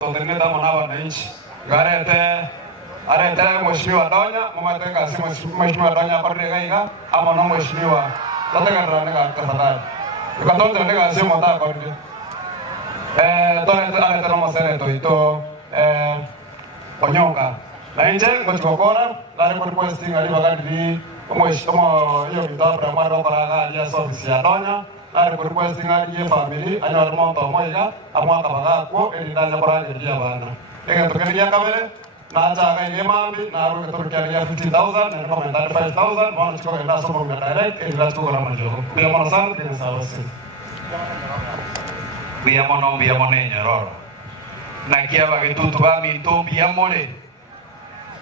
Tutengeneza mwana wananchi. Arete mheshimiwa Donya, mama tenga si mheshimiwa Donya pande gaiga ama no mheshimiwa. Tutengeneza nega tafadhali. Tukatonza nega si mota kwa ndio. Arete no maseneto ito Onyonga. Na nje ngochokora, lari kwa requesting ali bagandi mheshimiwa hiyo kitabra mara kwa raga ya service ya Donya. Ari kwa requesting ali family anywa monto moiga amwaka bagako elindanya baranga dia bana. Ega tokenia kamere na chaga ile mambi na ruke tokenia 15000 na kama ndani 5000 wana chukua enda somo kwa direct ila chukua na majogo. Bila mwana sana kwa sawa sisi. Bia mono nyororo. Na kia bagetutu ba minto bia mone.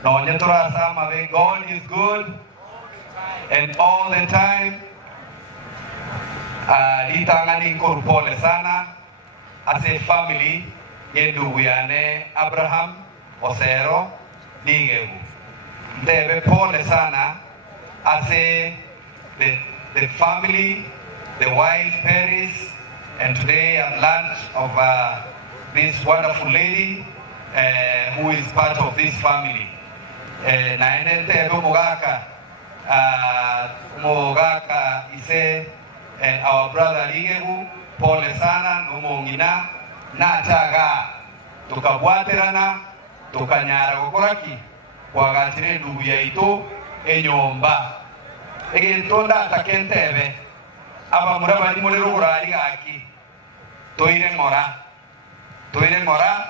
No nyetora sama be God is good and all the time. Litangani korupole sana as a family yendugu yane Abraham Osero Nigegu. Debe pole sana as the family, the wife Paris, and today I've learned of this wonderful lady who is part of this family. Na enete Mogaka ise and our brother Ligegu, pole sana, numongina, na chaga, tukabwaterana, tukanyara kukuraki, kwa gatire ndugu ya ito, enyomba. Ege tonda atakentebe, aba muraba ni mulero kurari gaki, toire ngora,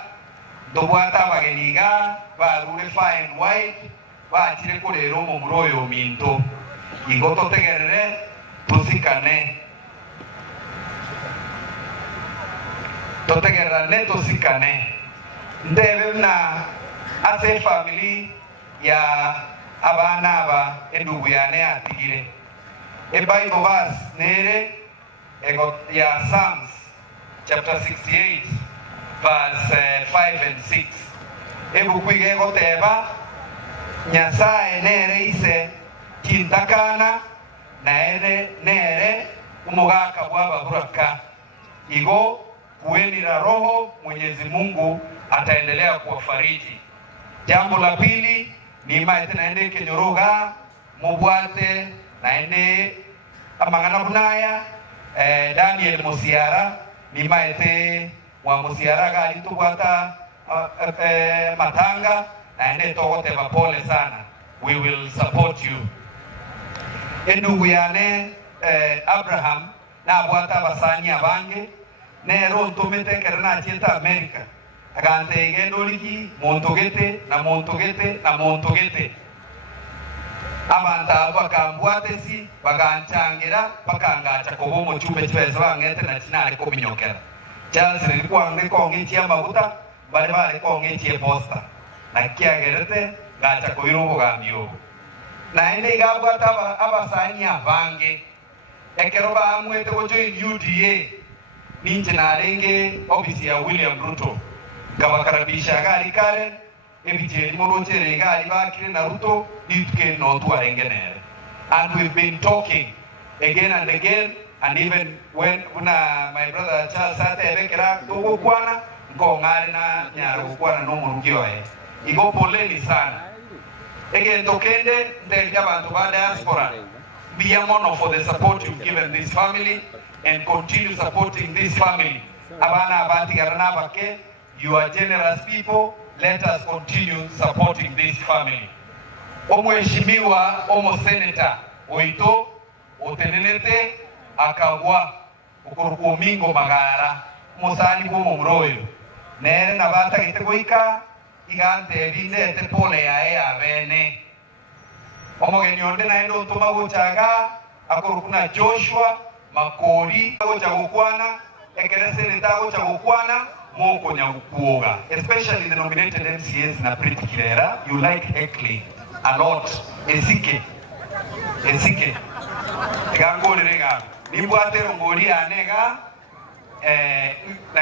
dobwata bageniga, barure fine white, bachire kurero mu muroyo minto, igoto tegerere, tusikane ndebe na ase family ya abana aba endugu yane atigire Bible verse nere ya Psalms chapter 68 verse 5 and 6 ebukwige goteba Nyasaye nere ise kintakana na nere umugaka bwaba buraka igo kueni na roho Mwenyezi Mungu ataendelea kuwafariji. Jambo la pili ni maete naende kenyoroga mubwate naende amangana bunaya Daniel Musiara ni maete wa Musiara gali tubwata matanga naende togote mapole sana. We will support you. Endugu yane Abraham na bwata basani abange nero ntomete kerana chieta America agante igendoliki montogete abanta bakambwate si bagancangira bakangacha kobo mu chumbe chwese bangete na chinale ko binyokera chance rikwange konge chiamabuta bale konge chie posta na kiagerete gacha ko irobo gambio na ende gabwata abasani abange ekeroba amwete ko join UDA ninje na renge ofisi ya William Ruto gabakarabisha gari kare ebije morotere gari bakire na Ruto nituke no tuarengenere. And we've been talking again and again, and even when my brother Charles sate bekera dogo kwana ngongare na nyaro kwana no murugioe igo poleni sana again tokende ndeja bantu ba diaspora biamono for the support you've given this family and continue supporting this family. Abana abati garana bake, you are generous people. Let us continue supporting this family. Omweshimiwa omo senator oito otenenete akagwa ukoruko mingo magara musani bo mumroyo nere nabata kitegoika igante bindete pole ya abene omogeni onde naendo tomago chaga akorukuna Joshua Makori gocha gukwana ekerese netago cha gukwana moko nyagukuoga, especially the nominated MCAs na Pretty Kirera. You like heckling a lot. Esike egangoli rega nimbwate ngoli anega